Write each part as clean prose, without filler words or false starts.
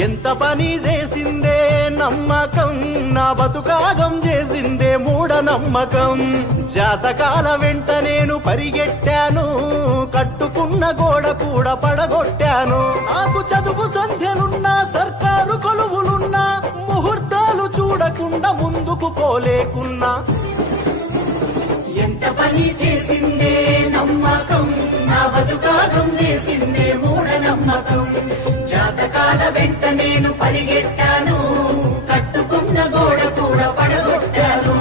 ఎంత పని చేసిందే నమ్మకం, నా బతుకాగం చేసిందే మూఢనమ్మకం. జాతకాల వెంట నేను పరిగెట్టాను, కట్టుకున్న గోడ కూడా పడగొట్టాను. నాకు చదువు సంధ్యలున్నా, సర్కారు కొలువులున్నా, ముహూర్తాలు చూడకుండా ముందుకు పోలేకున్నా. ఎంత పని చేసిందే నమ్మకం, నా బతుకాగం చేసిందే మూఢనమ్మకం. జాతకాల వెంట నేను పరిగెట్టాను, కట్టుకున్న గోడ కూడా పడగొట్టాను.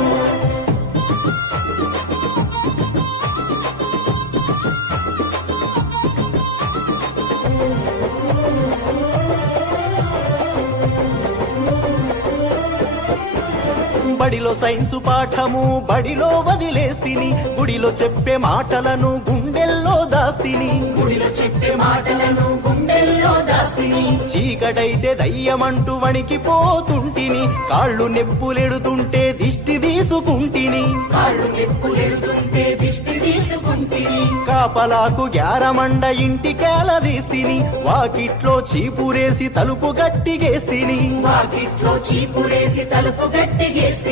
బడిలో సైన్సు పాఠము బడిలో వదిలేస్తిని, గుడిలో చెప్పే మాటలను గుండెల్లో దాస్తిని. గుడిలో చెప్పే మాటలను గుండెల్లో దాస్తిని. చీకటైతే దయ్యమంటూ వణికిపోతుంటిని, కాళ్ళు నెప్పులెడుతుంటే దిష్టి తీసుకుంటిని. కాళ్ళు నెప్పులెడుతుంటే దిష్టి తీసుకుంటిని. కాపలాకు గ్యారమండ ఇంటికేలదీస్తిని, వాకిట్లో చీపురేసి తలుపు గట్టిగేస్తిని. వాకిట్లో చీపురేసి తలుపు గట్టిగేస్తిని.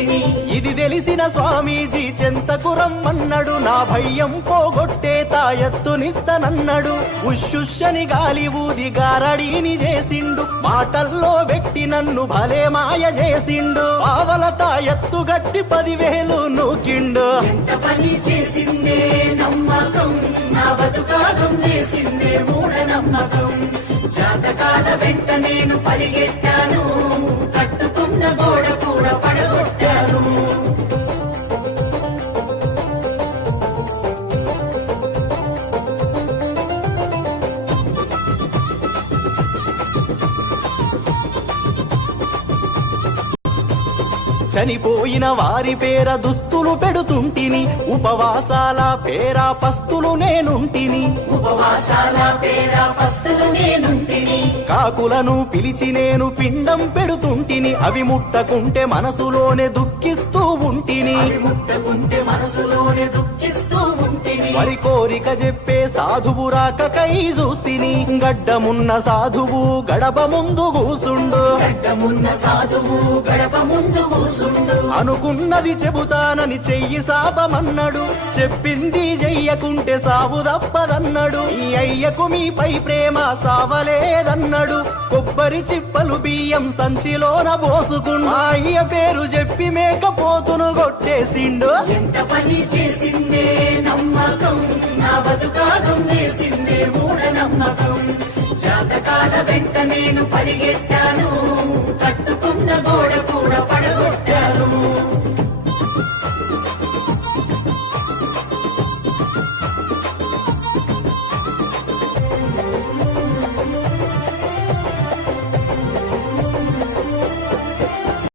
ఇది తెలిసిన స్వామీజీ చెంతకు రమ్మన్నాడు, నా భయం పోగొట్టే తాయెత్తునిస్తనన్నాడు. ఉషుషని గాలి ఊది గారడీని చేసిండు, మాటల్లో పెట్టి నన్ను భలే మాయ చేసిండు. పావల తాయెత్తు గట్టి 10,000 నూకిండు. ఎంత పని చేసిందే నమ్మకం, నా బతుకాగం చేసిందే మూఢనమ్మకం. జాతకాల వెంట నేను పరిగెట్టాను, కట్టుకున్న గోడ కూడా పడగొట్టాను. చనిపోయిన వారి పేర దుస్తులు పెడుతుంటిని, ఉపవాసాల పేర పస్తులు నేనుంటిని. ఉపవాసాల పేర పస్తులు నేనుంటిని. కాకులను పిలిచి నేను పిండం పెడుతుంటిని, అవి ముట్టకుంటే మనసులోనే దుఃఖిస్తూ ఉంటిని. ముట్టకుంటే మనసులోనే దుఃఖిస్తూ ఉంటిని. మరి కోరిక చెప్పే సాధువు రాకకై చూస్తిని, గడ్డమున్న సాధువు గడప ముందు కూసుండు. గడ్డమున్న సాధువు గడప ముందు కూసుండు. అనుకున్నది చెబుతానని చెయ్యి సాపమన్నాడు, చెప్పింది చెయ్యకుంటే సావు తప్పదన్నాడు. ఈ అయ్యకు మీపై ప్రేమ సావలేదన్నాడు, కొబ్బరి చిప్పలు బియ్యం సంచిలోన పోసుకుండు. అయ్య పేరు చెప్పి మేకపోతును కొట్టేసిండు. ఎంత పని చేసిందే నమ్మకం, నా బతుకాగం చేసిందే మూఢనమ్మకం. జాతకాల వెంట నేను పరిగెట్టా